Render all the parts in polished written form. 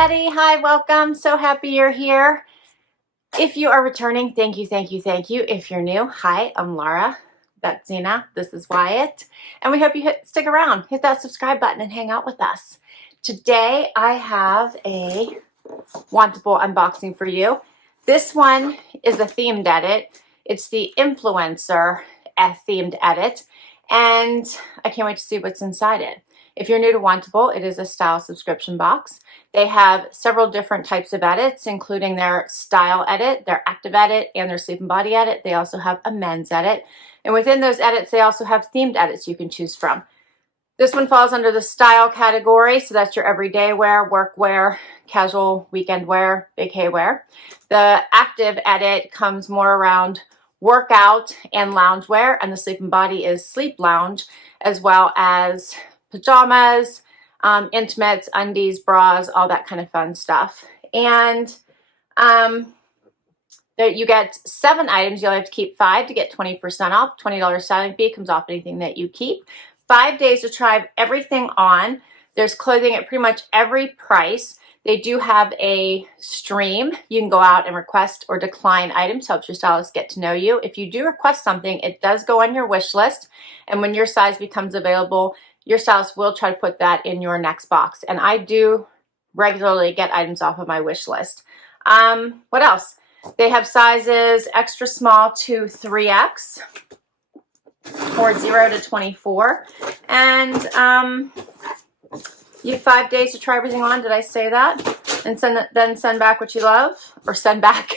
everybody. Hi, welcome. So happy you're here. If you are returning, thank you, thank you, thank you. If you're new, hi, I'm Laura. That's Zena. This is Wyatt. And we hope you stick around. Hit that subscribe button and hang out with us. Today, I have a Wantable unboxing for you. This one is a themed edit. It's the influencer themed edit. And I can't wait to see what's inside it. If you're new to Wantable, it is a style subscription box. They have several different types of edits, including their style edit, their active edit, and their sleep and body edit. They also have a men's edit. And within those edits, they also have themed edits you can choose from. This one falls under the style category, so that's your everyday wear, work wear, casual weekend wear, vacay wear. The active edit comes more around workout and lounge wear, and the sleep and body is sleep lounge, as well as pajamas, intimates, undies, bras, all that kind of fun stuff. And you get 7 items. You only have to keep 5 to get 20% off. $20 styling fee comes off anything that you keep. 5 days to try everything on. There's clothing at pretty much every price. They do have a stream. You can go out and request or decline items. Helps your stylist get to know you. If you do request something, it does go on your wish list. And when your size becomes available, your stylist will try to put that in your next box. And I do regularly get items off of my wish list. What else? They have sizes extra small to 3X or 0 to 24. And you have 5 days to try everything on. Did I say that? And then send back what you love, or send back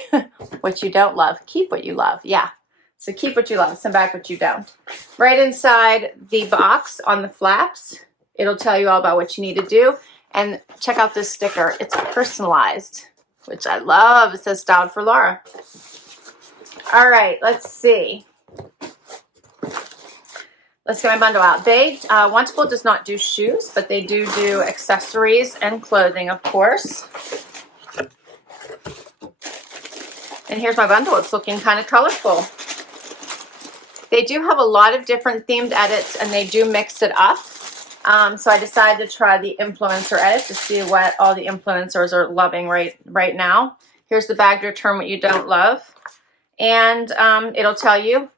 what you don't love. Keep what you love. Yeah. So keep what you love, send back what you don't. Right inside the box on the flaps, it'll tell you all about what you need to do. And check out this sticker. It's personalized, which I love. It says styled for Laura. All right, let's see. Let's get my bundle out. Wantable does not do shoes, but they do accessories and clothing, of course. And here's my bundle. It's looking kind of colorful. They do have a lot of different themed edits, and they do mix it up. So I decided to try the influencer edit to see what all the influencers are loving right now. Here's the bag to return what you don't love. And it'll tell you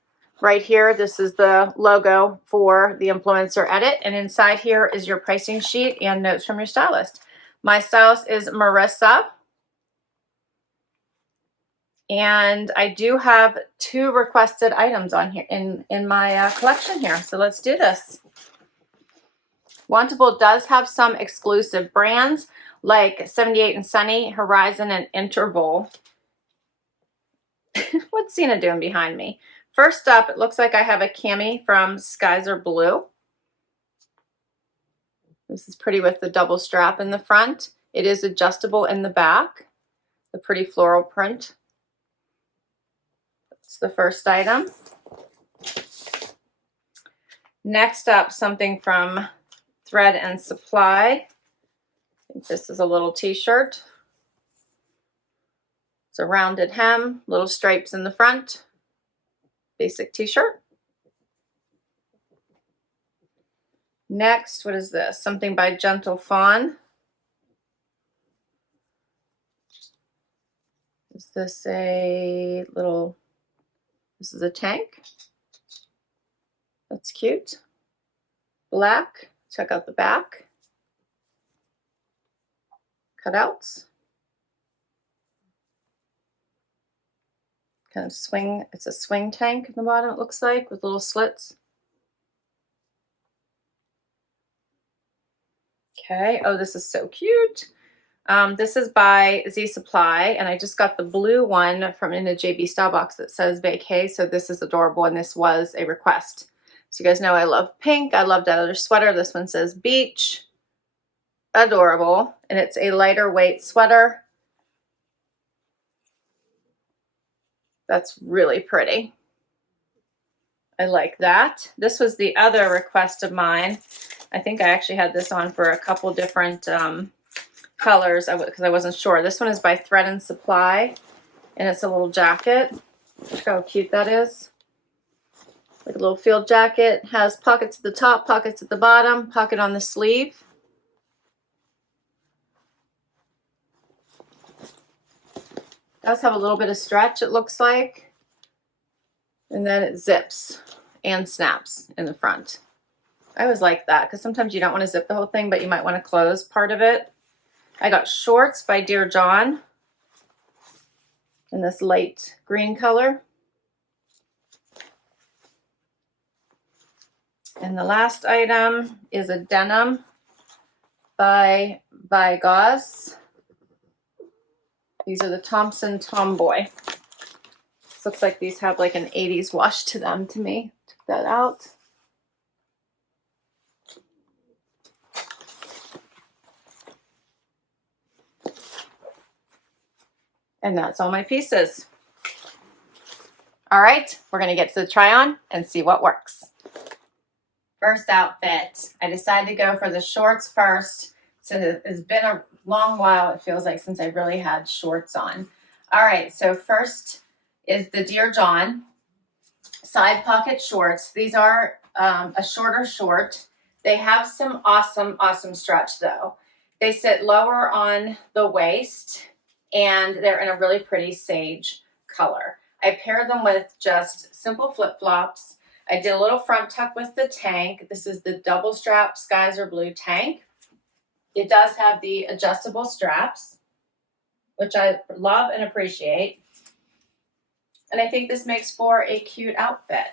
right here, this is the logo for the influencer edit. And inside here is your pricing sheet and notes from your stylist. My stylist is Larisa. And I do have 2 requested items on here in my collection here. So let's do this. Wantable does have some exclusive brands like 78 and Sunny, Horizon, and Interval. What's Cena doing behind me? First up, it looks like I have a Cami from Skies Are Blue. This is pretty with the double strap in the front. It is adjustable in the back. The pretty floral print. The first item. Next up, something from Thread and Supply. I think this is a little t-shirt. It's a rounded hem, little stripes in the front. Basic t-shirt. Next, what is this? Something by Gentle Fawn. Is this a little... This is a tank. That's cute. Black. Check out the back. Cutouts. Kind of swing. It's a swing tank at the bottom, it looks like, with little slits. Okay. Oh, this is so cute. This is by Z Supply, and I just got the blue one from in the JB style box that says Vaca, so this is adorable, and this was a request. So you guys know I love pink. I love that other sweater. This one says beach. Adorable, and it's a lighter weight sweater. That's really pretty. I like that. This was the other request of mine. I think I actually had this on for a couple different colors because I wasn't sure. This one is by Thread and Supply, and it's a little jacket. Look how cute that is. Like a little field jacket. Has pockets at the top, pockets at the bottom, pocket on the sleeve. It does have a little bit of stretch, it looks like. And then it zips and snaps in the front. I always like that because sometimes you don't want to zip the whole thing, but you might want to close part of it. I got shorts by Dear John in this light green color. And the last item is a denim by Vigoss. These are the Thompson Tomboy. This looks like these have like an 80s wash to them to me. Took that out. And that's all my pieces. All right, we're gonna get to the try on and see what works. First outfit, I decided to go for the shorts first. So it's been a long while, it feels like, since I really had shorts on. All right, so first is the Dear John side pocket shorts. These are a shorter short. They have some awesome stretch though. They sit lower on the waist and they're in a really pretty sage color. I paired them with just simple flip-flops. I did a little front tuck with the tank. This is the double strap Skies Blue tank. It does have the adjustable straps, which I love and appreciate. And I think this makes for a cute outfit.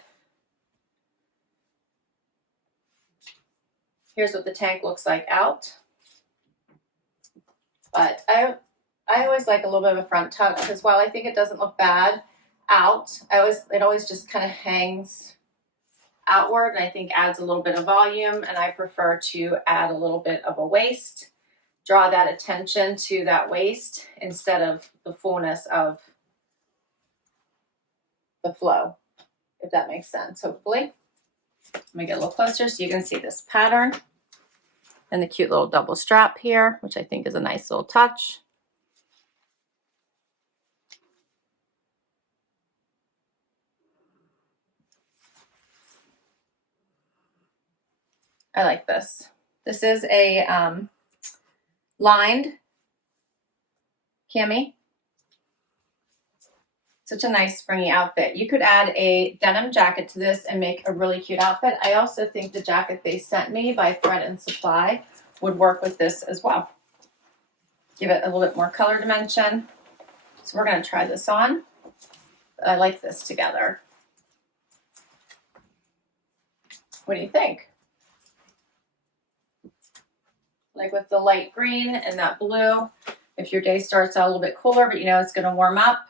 Here's what the tank looks like out. But I always like a little bit of a front tuck because while I think it doesn't look bad out, it always just kind of hangs outward and I think adds a little bit of volume, and I prefer to add a little bit of a waist, draw that attention to that waist instead of the fullness of the flow, if that makes sense, hopefully. Let me get a little closer so you can see this pattern and the cute little double strap here, which I think is a nice little touch. I like this. This is a lined cami. Such a nice springy outfit. You could add a denim jacket to this and make a really cute outfit. I also think the jacket they sent me by Thread and Supply would work with this as well. Give it a little bit more color dimension. So we're going to try this on. I like this together. What do you think? Like with the light green and that blue, if your day starts out a little bit cooler, but you know it's going to warm up,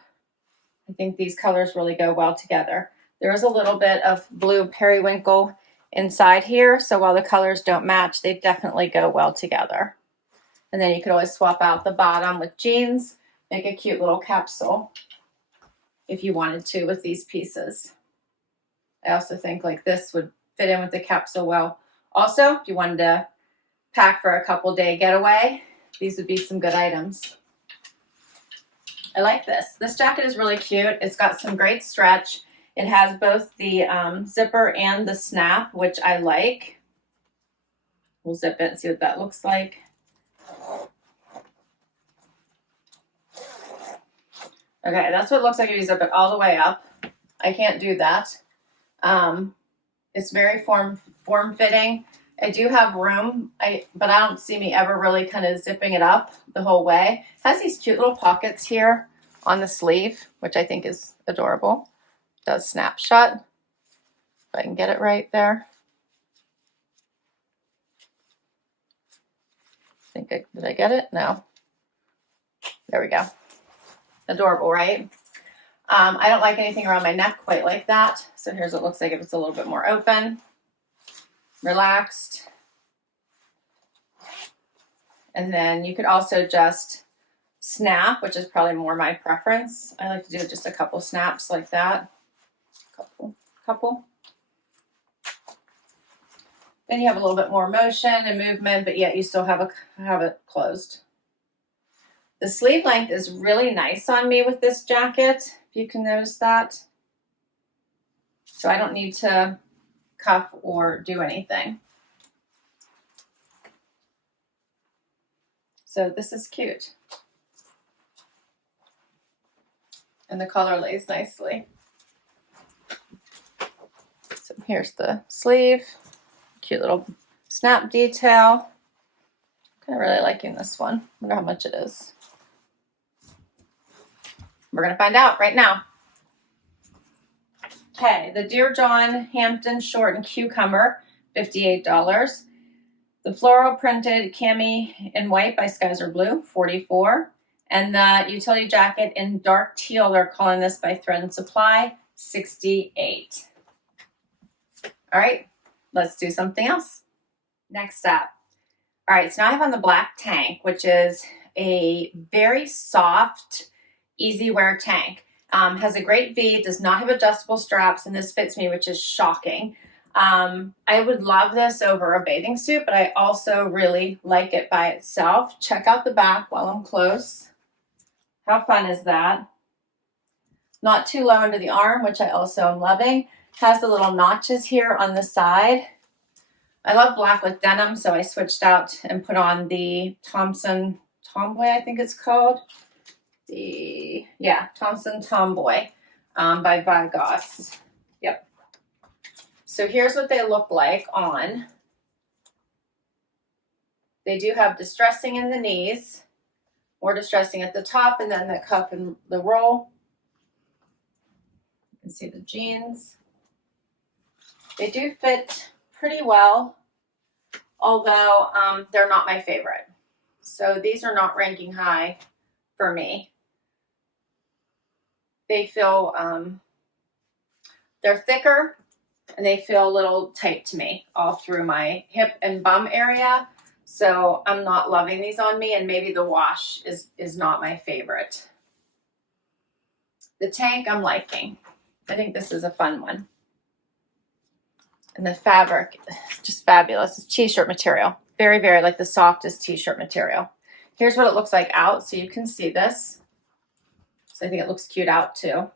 I think these colors really go well together. There is a little bit of blue periwinkle inside here, so while the colors don't match, they definitely go well together. And then you could always swap out the bottom with jeans, make a cute little capsule if you wanted to with these pieces. I also think like this would fit in with the capsule well. Also, if you wanted to pack for a couple day getaway, these would be some good items. I like this. This jacket is really cute. It's got some great stretch. It has both the zipper and the snap, which I like. We'll zip it and see what that looks like. Okay, that's what it looks like if you zip it all the way up. I can't do that. It's very form-fitting. I do have room, but I don't see me ever really kind of zipping it up the whole way. It has these cute little pockets here on the sleeve, which I think is adorable. It does snap shut, if I can get it right there. Did I get it? No. There we go. Adorable, right? I don't like anything around my neck quite like that. So here's what it looks like if it's a little bit more open, relaxed. And then you could also just snap, which is probably more my preference. I like to do just a couple snaps like that. Couple. Then you have a little bit more motion and movement, but yet you still have it closed. The sleeve length is really nice on me with this jacket, if you can notice that. So I don't need to cuff or do anything. So this is cute. And the color lays nicely. So here's the sleeve. Cute little snap detail. Kind of really liking this one. Wonder how much it is. We're gonna find out right now. Okay, the Dear John Hampton Short and Cucumber, $58. The Floral Printed Cami in White by Skies Are Blue, $44. And the Utility Jacket in Dark Teal, they're calling this by Thread and Supply, $68. All right, let's do something else. Next up. All right, so now I have on the black tank, which is a very soft, easy wear tank. Has a great V, does not have adjustable straps, and this fits me, which is shocking. I would love this over a bathing suit, but I also really like it by itself. Check out the back while I'm close. How fun is that? Not too low under the arm, which I also am loving. Has the little notches here on the side. I love black with denim, so I switched out and put on the Thompson Tomboy, I think it's called. Thompson Tomboy by Vigoss. Yep. So here's what they look like on. They do have distressing in the knees, more distressing at the top, and then the cuff and the roll. You can see the jeans. They do fit pretty well, although they're not my favorite. So these are not ranking high for me. They feel, they're thicker and they feel a little tight to me all through my hip and bum area. So I'm not loving these on me, and maybe the wash is not my favorite. The tank I'm liking. I think this is a fun one. And the fabric, just fabulous. It's t-shirt material. Very, very like the softest t-shirt material. Here's what it looks like out, so you can see this. So I think it looks cute out too.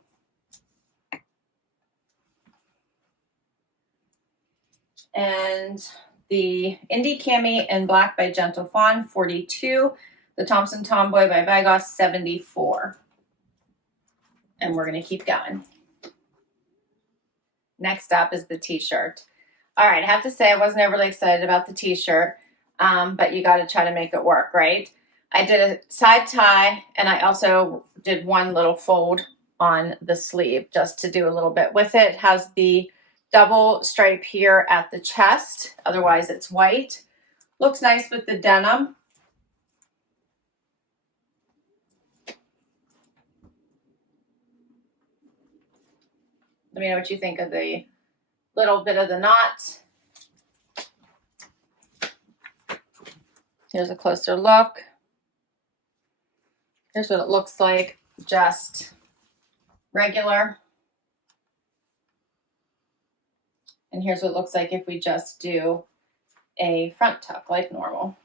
And the Indy Cami in Black by Gentle Fawn, $42. The Thompson Tomboy by Vigoss, $74. And we're going to keep going. Next up is the t-shirt. All right, I have to say I wasn't overly excited about the t-shirt, but you got to try to make it work, right? I did a side tie, and I also did one little fold on the sleeve just to do a little bit with it. It has the double stripe here at the chest. Otherwise, it's white. Looks nice with the denim. Let me know what you think of the little bit of the knot. Here's a closer look. Here's what it looks like, just regular. And here's what it looks like if we just do a front tuck like normal.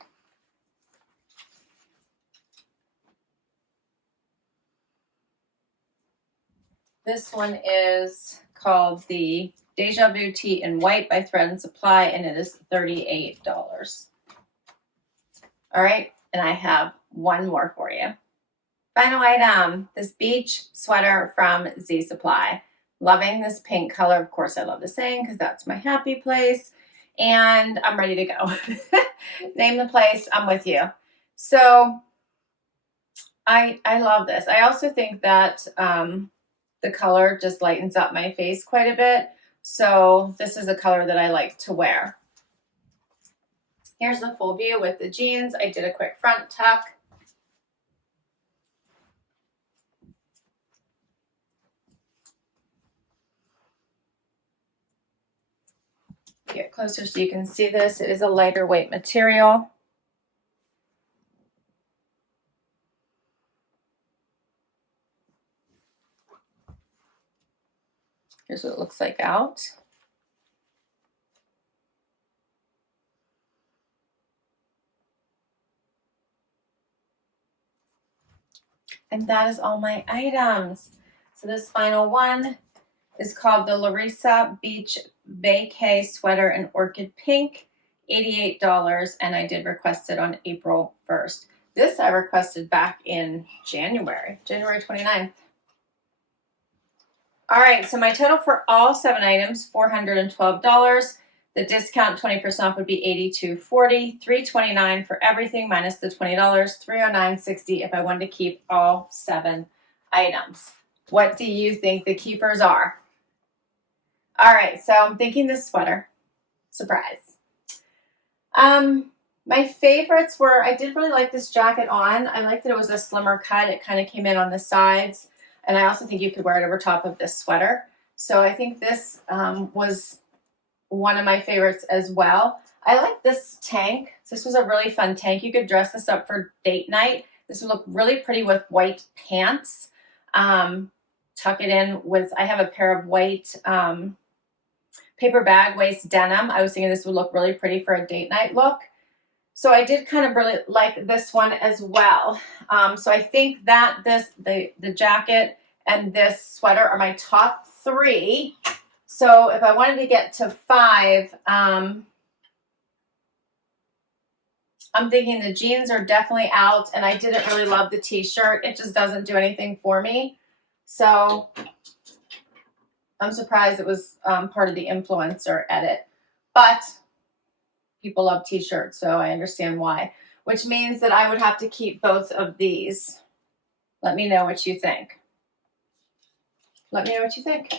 This one is called the Deja Vu Tee in White by Thread and Supply, and it is $38. All right, and I have one more for you. Final item, this beach sweater from Z Supply. Loving this pink color. Of course, I love the saying because that's my happy place. And I'm ready to go. Name the place, I'm with you. So I love this. I also think that the color just lightens up my face quite a bit. So this is a color that I like to wear. Here's the full view with the jeans. I did a quick front tuck. Get closer so you can see this. It is a lighter weight material. Here's what it looks like out. And that is all my items. So this final one is called the Larisa Beach Vaca Sweater in Orchid Pink, $88, and I did request it on April 1st. This I requested back in January 29th. All right, so my total for all 7 items, $412. The discount 20% off would be $82.40, $329 for everything minus the $20, $309.60 if I wanted to keep all 7 items. What do you think the keepers are? All right, so I'm thinking this sweater. Surprise. My favorites were, I did really like this jacket on. I liked that it was a slimmer cut. It kind of came in on the sides. And I also think you could wear it over top of this sweater. So I think this was one of my favorites as well. I like this tank. This was a really fun tank. You could dress this up for date night. This would look really pretty with white pants. Tuck it in with, I have a pair of white paper bag waist denim. I was thinking this would look really pretty for a date night look. So I did kind of really like this one as well. So I think that the jacket and this sweater are my top 3. So if I wanted to get to 5, I'm thinking the jeans are definitely out, and I didn't really love the t-shirt. It just doesn't do anything for me. So I'm surprised it was part of the influencer edit. But people love t-shirts, so I understand why. Which means that I would have to keep both of these. Let me know what you think. Let me know what you think.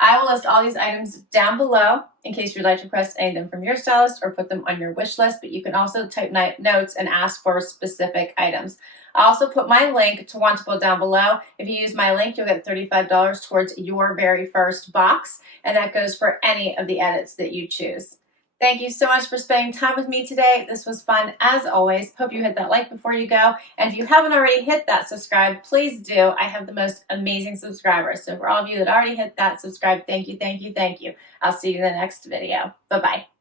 I will list all these items down below in case you'd like to request any of them from your stylist or put them on your wish list, but you can also type notes and ask for specific items. I also put my link to Wantable down below. If you use my link, you'll get $35 towards your very first box, and that goes for any of the edits that you choose. Thank you so much for spending time with me today. This was fun as always. Hope you hit that like before you go. And if you haven't already hit that subscribe, please do. I have the most amazing subscribers. So for all of you that already hit that subscribe, thank you, thank you, thank you. I'll see you in the next video. Bye-bye.